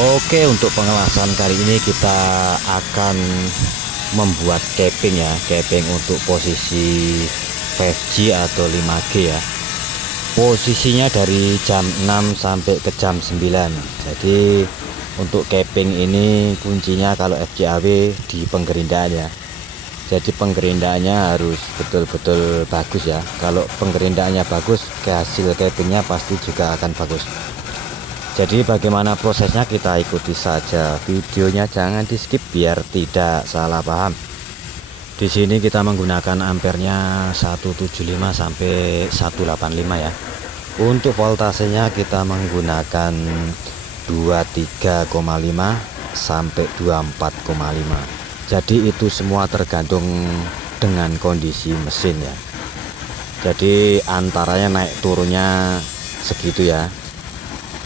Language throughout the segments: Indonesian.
Oke, untuk pengelasan kali ini kita akan membuat capping ya, capping untuk posisi 5G atau 5G ya. Posisinya dari jam 6 sampai ke jam 9. Jadi untuk capping ini kuncinya kalau fcaw di pengerindaan ya. Jadi pengerindaannya harus betul-betul bagus ya. Kalau pengerindaannya bagus, hasil cappingnya pasti juga akan bagus. Jadi bagaimana prosesnya kita ikuti saja videonya, jangan di skip biar tidak salah paham. Di sini kita menggunakan ampernya 175 sampai 185 ya. Untuk voltasenya kita menggunakan 23,5 sampai 24,5. Jadi itu semua tergantung dengan kondisi mesin ya. Jadi antaranya naik turunnya segitu ya.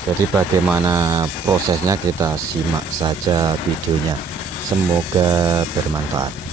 Jadi bagaimana prosesnya kita simak saja videonya. Semoga bermanfaat.